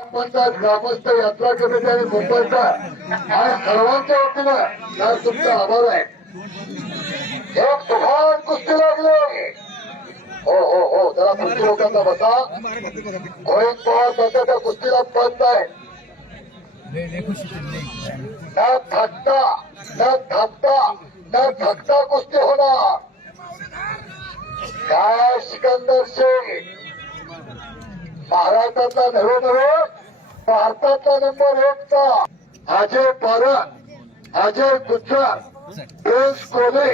ग्रामस्थ यात्रा कमिटी आणि मुंबईचा आणि सर्वांच्या वतीनं यार तुमचा आभार आहे. एक तुफान कुस्ती लागली. हो हो हो, जरा पुढच्या लोकांना बसा. गोविंद पवार सध्या त्या कुस्तीला बंद आहे. न थकता न थांबता न थकता कुस्ती होणार. काय सिकंदर शेख महाराष्ट्रातला नव्हे भारतातला नंबर 1 चा अजय परब, अजय गुज्जर, प्रिन्स कोले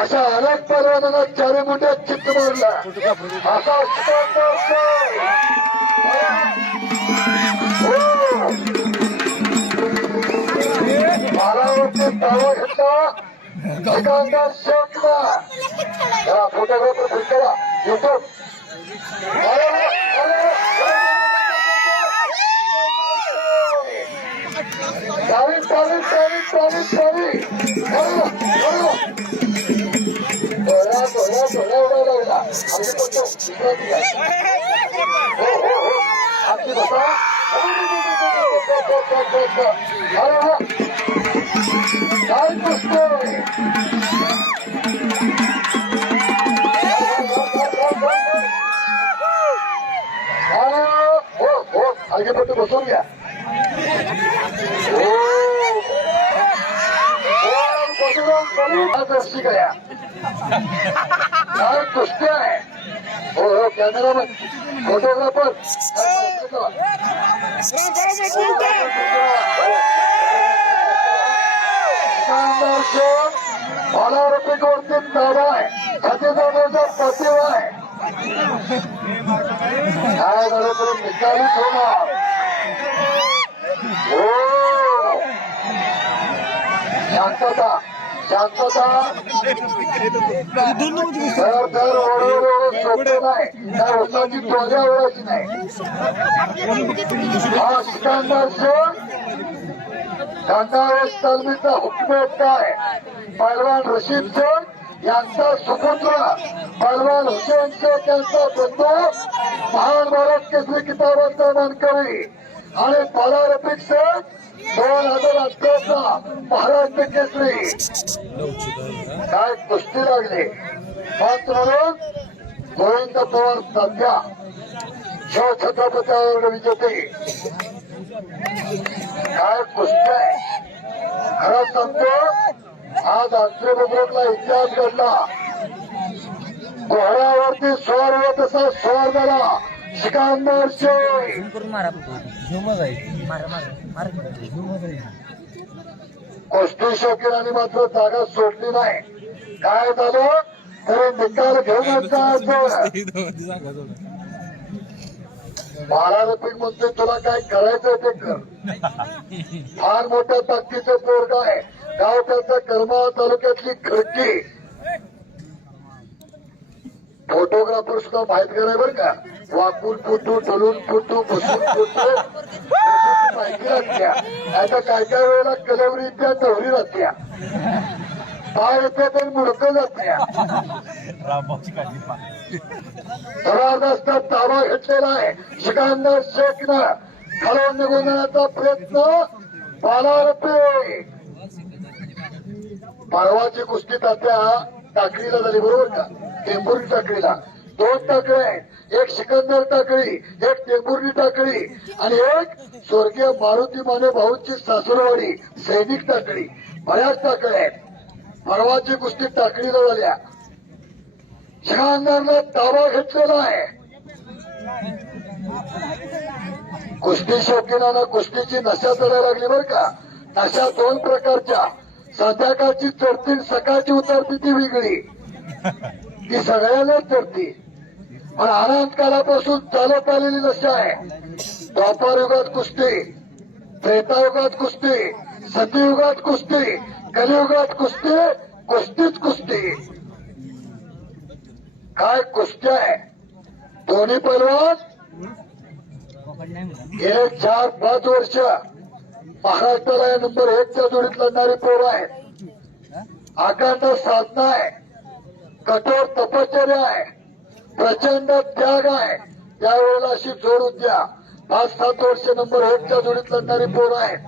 अशा अनेक पैलवानांना चारी मुंड्यात चित्त मारला. असा सिकंदर शेख महाराष्ट्रावरती दावा घेतला. सिकंदर शेखला त्याला फोटोग्राफर फिट करा युट्यूब. चालीस चालीस चालीस चालीस चालीस थोडा थोडा थोडा उडा लागला. आमची फक्त हो हो हो आमची बसा. काय पुस्तक हो हो आगे पट्टी बसून घ्या. दर्शी गया काय कुस्ती आहे. हो हो कॅमेरामॅन फोटोग्राफर ऑलिम्पिकवरती दावा आहे. छत्तीसगडचा प्रतिभा आहे. काय झालं तरी निकालीच होणार. हो शांतता शांतता दर ओढवून सोपे नाही. त्या उसाची टोल्या ओढायची नाही. हा सिकंदर शेख खंडाळेस तालमीचा हुकमेट काय पैलवान रशीद शेख यांचा सुपुत्र पैलवान हुसेन शेख यांचा बंधू महान भारत केसरी किताबाचा मानकरी आणि पॉलिम्पिक शेख 2018चा महाराष्ट्र केसरी. काय कुस्ती लागली. मात्र म्हणून गोविंद पवार सध्या शिवछत्रपतीवर विजेते. काय कुस्ती आहे. खरं सांगतो आज आंध्र बुद्रुकला इतिहास घडला. घोड्यावरती स्वार होत तसा स्वार झाला सिकंदर शेख. कुस्ती शौकीनांनी मात्र जागा सोडली नाही. काय झालं तरी निकाल घेऊनच जायचं. पॉलिम्पिक म्हणते तुला काय करायचं ते कर. फार मोठ्या ताकदीचं पोरग आहे. गाव त्यांचा करमाळा तालुक्यातली खडकी. फोटोग्राफर सुद्धा माहित कराय बरं का. वाकून फोटो ढलून फोटो बसून फोटो माहिती लागत्या. आता काय काय वेळेला कलवरी त्या डवरी लागत्या. पाय येते तर मुडकं जात्या. जबरदस्त दावा घेतलेला आहे सिकंदर शेखनं. खालून निघून जाण्याचा प्रयत्न पॉलिम्पिक. परवाची कुस्ती तात्या टाकळीला झाली बरोबर का. टेंभुर्णी टाकळीला 2 टाकळे आहेत. एक सिकंदर टाकळी, एक टेंभुर्णी टाकळी आणि एक स्वर्गीय मारुती माने भाऊंची सासुरवाडी सैनिक टाकळी. बऱ्याच टाकळे आहेत. परवाची कुस्ती टाकळीला झाल्या. सिकंदरनं दावा घेतलेला आहे. कुस्ती शौकीनानं कुस्तीची नशा चढायला लागली बरं का. नशा 2 प्रकारच्या. संध्याकाळची चढती सकाळची उतरती ती वेगळी. ती सगळ्यांनाच चढती. पण अनंत काळापासून चालत आलेली नशा आहे. द्वापार युगात कुस्ती, त्रेतायुगात कुस्ती, सतयुगात कुस्ती, कलियुगात कुस्ती, कुस्तीच कुस्ती. काय कुस्ती आहे. दोन्ही पैलवान गेले 4-5 वर्ष महाराष्ट्राला या नंबर 1 च्या जोडीत लढणारी पोरं आहेत. अखंड साधना आहे. कठोर तपश्चर्या आहे. प्रचंड त्याग आहे. त्यावेळेला अशी जोड द्या. 5-7 वर्ष नंबर 1च्या जोडीत लढणारी पोरं आहेत.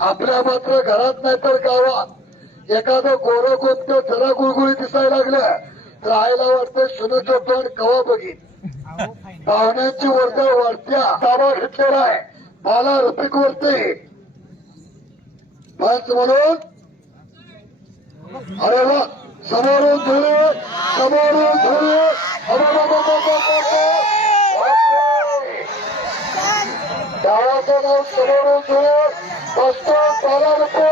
आपल्या मात्र घरात नाही तर गावात एखादं गोरं गोमट जरा गुळगुळी दिसायला लागलं तर आईला वाटतं सुनचं तोंड कवा बघीन. पाहुण्यांची वर्दळ वाढत्या ताबा घेतलेला आहे. मला रफिक वरते पंच म्हणून अरे वा समोरून धुळे समोरून धुळे गावाचं नाव समोरून धुळे बसतो 12 रुपये